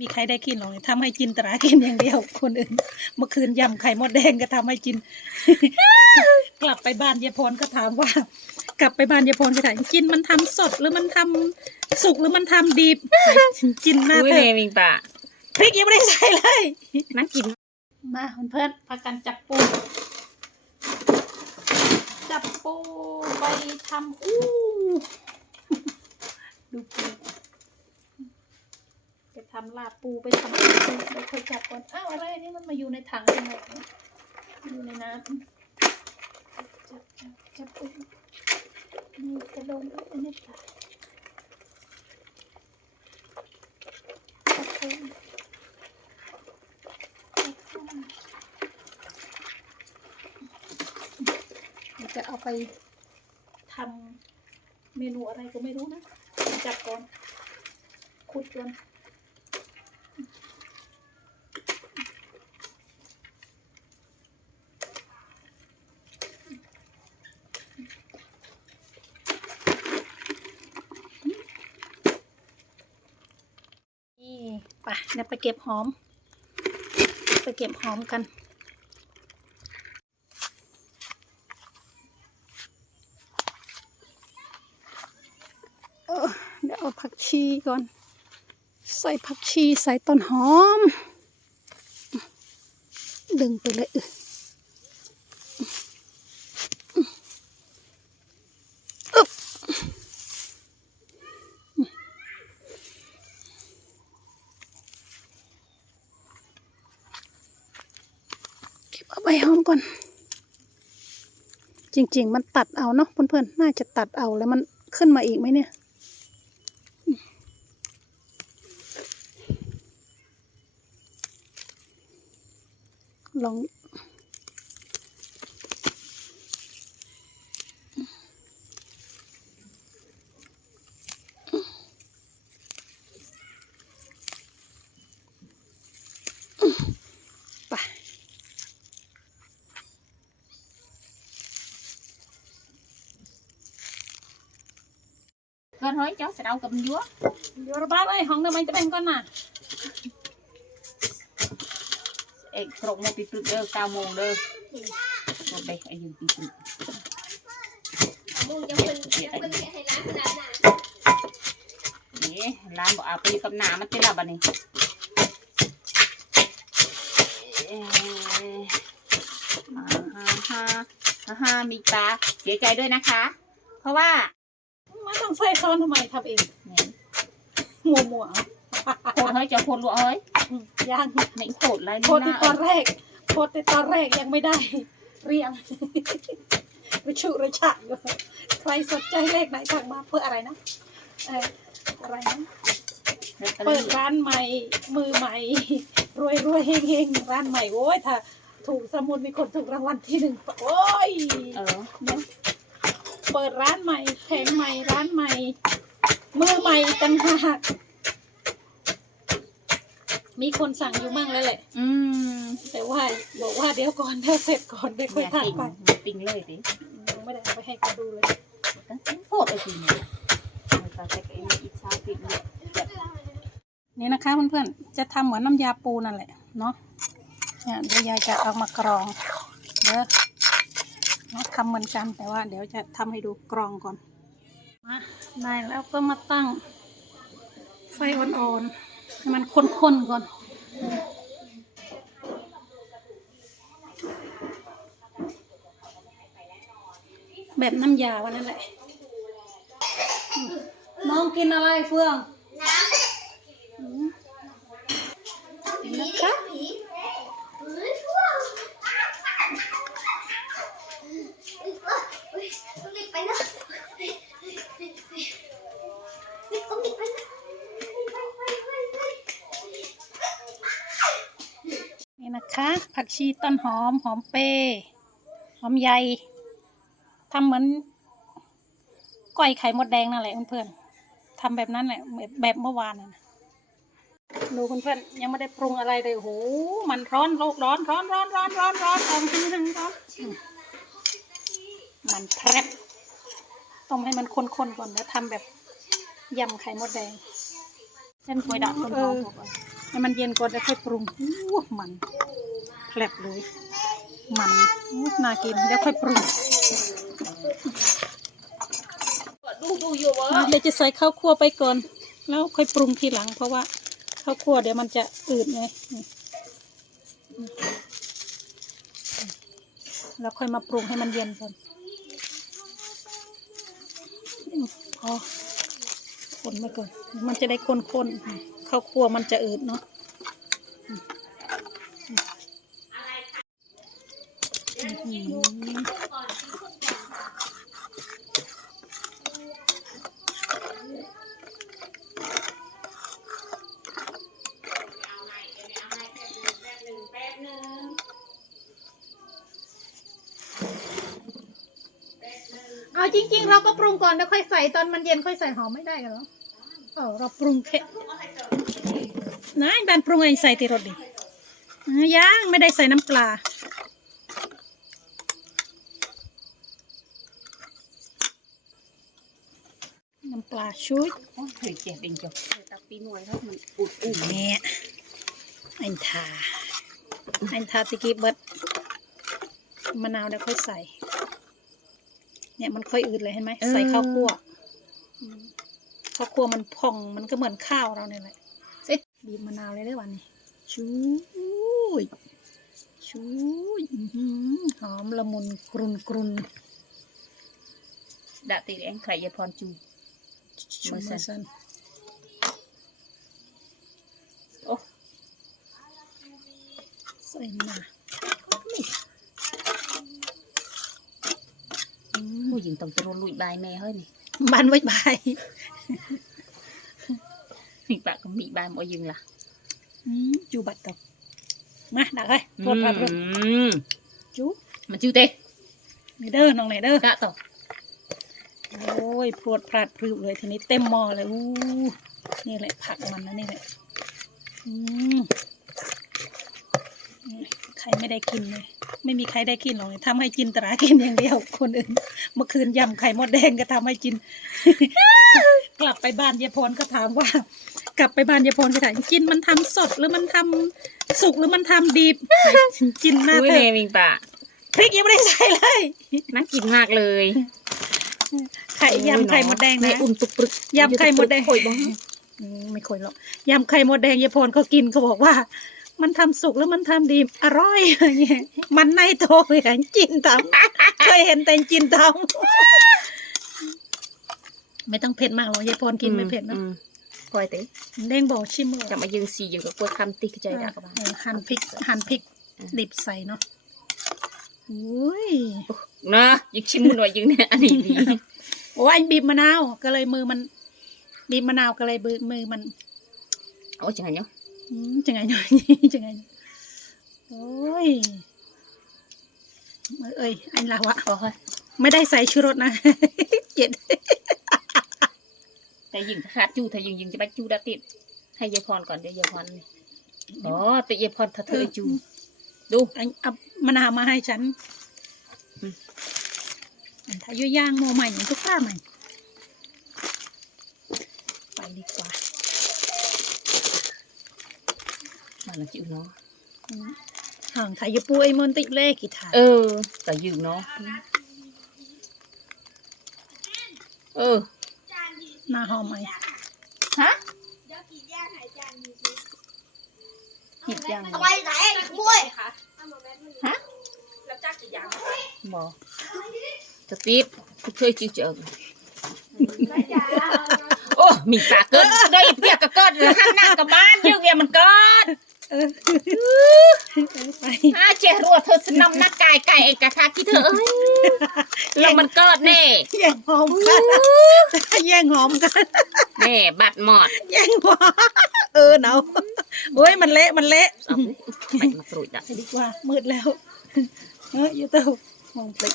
มีใครได้กินหรอกทำให้จินตรากินอย่างเดียว คนอื่น เมื่อคืนยำไข่มดแดงก็ทำให้จิน กลับไปบ้านยายพรก็ถามว่า กลับไปบ้านยายพรก็ถามจินมันทำสดหรือมันทำสุกหรือมันทำดิบจินหน้าอุ้ยเธเลอมิงปะพริกยังไม่ได้ใส่เลยน่ากิน มาเพื่อนๆพากันจับปู จับปูไปทำอู้ ดูปูไป ทำลาบปูไปทำปูเดี๋ยวค่อยจับก่อนอ้าวอะไรนี่มันมาอยู่ในถังทำไมเนี่ยอยู่ในน้ำจับจับจับปูนี่กระโดนไปในปากจับปูจับปูจะเอาไปทำเมนูอะไรก็ไม่รู้นะ จับก่อน ขุดก่อน นี่ไปเดี๋ยวไปเก็บหอม ไปเก็บหอมกันเออเดี๋ยวเอาผักชีก่อน ใส่ผักชีใส่ต้นหอม ดึงไปเลยอึบเก็บเอาใบหอมก่อน จริง ๆ มันตัดเอาเนาะเพื่อนๆ น่าจะตัดเอาแล้วมันขึ้นมาอีกไหมเนี่ย lông Con hỏi cháu sẽ đâu cầm dúa. Dúa ba ơi hong đâu anh tới bên con mà. เอกអេក្រុកមកពីព្រឹកដល់9ម៉ោងដល់មកបេះឲ្យយើងពីព្រឹកមុំយើងមិនមិនឲ្យឡានមិនឡាននេះឡានបើអើពីកំណាមកទេឡាបានេះมาฮ่าฮ่าฮ่ามีปลาเสียใจด้วยนะคะ เพราะว่ามาทำไฟซ้อนทำไมครับเองมัวมัวคนเฮ้ยจะคนรัวเฮ้ย ย่างไม่โคตรไรโพสต์ในตอนแรกโพสต์ในตอนแรกยังไม่ได้ เรียงระชุระชะอยู่ใครสนใจเลขไหนทักมาเพื่ออะไรนะเอออะไรนะเปิดร้านใหม่มือใหม่รวยรวยเฮงเฮงร้านใหม่โอ้ยถ้าถูกสมุนมีคนถูกรางวัลที่หนึ่งโอ้ยเออเนอะเปิดร้านใหม่แผงใหม่ร้านใหม่มือใหม่ตั้งหาก มีคนสั่งอยู่มั่งแล้วแหละ อืมแต่ว่าบอกว่าเดี๋ยวก่อนเดี๋ยวเสร็จก่อนเดี๋ยวค่อยอย่าถ่ายติ่งไปอย่าติ่งเลยดิยังไม่ได้เอาไปให้เขาดูเลยโคตรเลยทีเนี่ยมันจะใช้กับอีกชาติเนี่ยนี่นะคะเพื่อนๆจะทำเหมือนน้ำยาปูนั่นแหละเนาะเนี่ยเดี๋ยวยายจะเอามากรองเด้อเนาะทำเหมือนกันแต่ว่า เดี๋ยวจะทำให้ดูกรองก่อนมาได้แล้วก็มาตั้งไฟอ่อนๆ ให้มันข้นๆก่อนแบบน้ำยาวันนั้นแหละอืมน้องกินอะไรเฟืองอืมนะคะ ผีเฮ้ยช่วงต้องรีบไปนะต้องรีบไปนะ นะคะ ผักชีต้นหอมหอมเปรย์หอมใหญ่ทำเหมือนก้อยไข่มดแดงนั่นแหละเพื่อนๆทำแบบนั้นแหละแบบแบบเมื่อวานน่ะดูเพื่อนๆยังไม่ได้ปรุงอะไรเลยโอ้โหมันร้อนโลกร้อนร้อนร้อนร้อนร้อนร้อนร้อนร้อนร้อนมันแพรบต้มให้มันข้นๆก่อนแล้วทำแบบยำไข่มดแดงเส้นกวยดอกต้นหอมกว่า ให้มันเย็นก่อนแล้วค่อยปรุงอู้มันแผลบเลย มันอู้น่ากินแล้วค่อยปรุงดูดูอยู่วะอะเดี๋ยวจะใส่ข้าวคั่วไปก่อน แล้วค่อยปรุงทีหลัง เพราะว่าข้าวคั่วเดี๋ยวมันจะอืดไงนี่แล้วค่อยมาปรุงให้มันเย็นก่อนอืมพอคนไปก่อน มันจะได้ข้นๆ ข้าวคั่วมันจะอืดเนาะเอาจริง ๆ เราก็ปรุงก่อนแล้วค่อยใส่ตอนมันเย็นค่อยใส่หอมไม่ได้กันเหรอเออเราปรุงแค่ นายบ้านปรุงเองใส่ตีรสดิอะยังไม่ได้ใส่น้ำปลาน้ำปลาชุดโอ้ยเคยเจ็บเองจ้ะเคยตักปีหน่วยแล้วมันอุดอุ่นเนี่ยอันทาอันทาตะกี้เบิดมะนาวแล้วค่อยใส่ เนี่ยมันค่อยอืดเลยเห็นไหมใส่ข้าวคั่วอืมข้าวคั่วมันพองมันก็เหมือนข้าวเราเนี่ยแหละเอ๊ะ บีบมะนาวเลยได้วันนี้ชูยชูยอื้อหือหอมละมุนกรุนกรุนดาตีแองใครยายพรจูชูมือสั่มือนสันโอ้ใส่มาอืมผู้หญิงต้องตรลุยบายแม่เฮ้ยนี่บันไว้บาย มีปากก็มีบายหมอยิงล่ะอืมจูบัดตกมาดักเลยโทษพัดเลยอืมจูมันจูเต้ไหนเด้อน้องไหนเด้อกะต่อโอ้ยพรวดพลาดพรึบเลยทีนี้เต็มหม้อเลยอู้นี่แหละผักมันนะนี่แหละอืมใครไม่ได้กินเลย ไม่มีใครได้กินหรอกทำให้จินตรากินอย่างเดียว คนอื่น เมื่อคืนยำไข่มดแดงก็ทำให้กิน กลับไปบ้านยายพรก็ถามว่า กลับไปบ้านยายพรก็ถามกินมันทำสดหรือมันทำสุกหรือมันทำดิบ กินหน้าอุ้ยเธเนอมิงปะพริกยังไม่ได้ใส่เลย น่ากินมากเลยไข่ยำไข่มดแดงแม่นะ อุ่นตุกปรึกยำไข่มดแดง โอยบ้างอืมไม่ค่อยหรอกยำไข่มดแดงยายพรเขากินเขาบอกว่า มันทำสุกแล้วมันทำดีอร่อยอะไรเงี้ยมันในโตเลยอะจินทำเคยเห็นแต่จินทำไม่ต้องเผ็ดมากหรอกยายพรกินไม่เผ็ดนะอืม คอยเต้เด้งบอกชิมเลยจะมายืงสีอยู่กับกล้วยคำติ๊กใจดักบ้างเออหั่นพริกหั่นพริกอืมดิบใส่เนาะอุ้ยนะยิงชิมมุนหน่อยยิงเนี่ยอันนี้ดีโอ้ยบีบมะนาวก็เลยมือมันบีบมะนาวก็เลยมือมือมันโอ้จังไงเนาะอืมจังไงหน่อยจังไงหน่อยโอ้ยเอ้ยอันเราอะโอ้ยไม่ได้ใส่ชูรสนะเจ็ด แต่ยิงขาดจูถ้ายิงยิงจะไปจูดาติดให้ยายพรก่อนเดี๋ยวยายพรนี่อ๋อแต่ยายพรถ้าเธอจูดูอันเอามะนาวมาให้ฉันอืมอันถ้ายุ่ยย่างโมใหม่อย่างทุกข้าใหม่ไปดีกว่ามาแล้วจิ๋วเนาะอืมห่างถ่ายยูปูไอ้มนติเล่กี่ถาเออแต่ยืงเนาะเออ หน้าหอมไหมฮะเดี๋ยวกี่ย่างหายจานดีสิหิบยังเอาไปไหนบ้วยฮะแล้วจ้ากี่ย่างบอกจะติดกูเคยจิ้วเจอไม่จ้าโอ้มีปากเกินได้เปียกก็เกิดหันหน้ากับบ้านยืงเวียมันเกิดเอาเจรัวเธอสนำหน้ากายไก่ไอ้กทากี่เธอเอ้ยแล้วมันเกิดแน่แย่งหอมกันแย่งหอมกันแน่บัดหมอดแย่งหัวเออเนาโอ้ยมันเละมันเละไปมากรุยดะดีกว่ามืดแล้วเอออยู่เต้ามองเปล็ก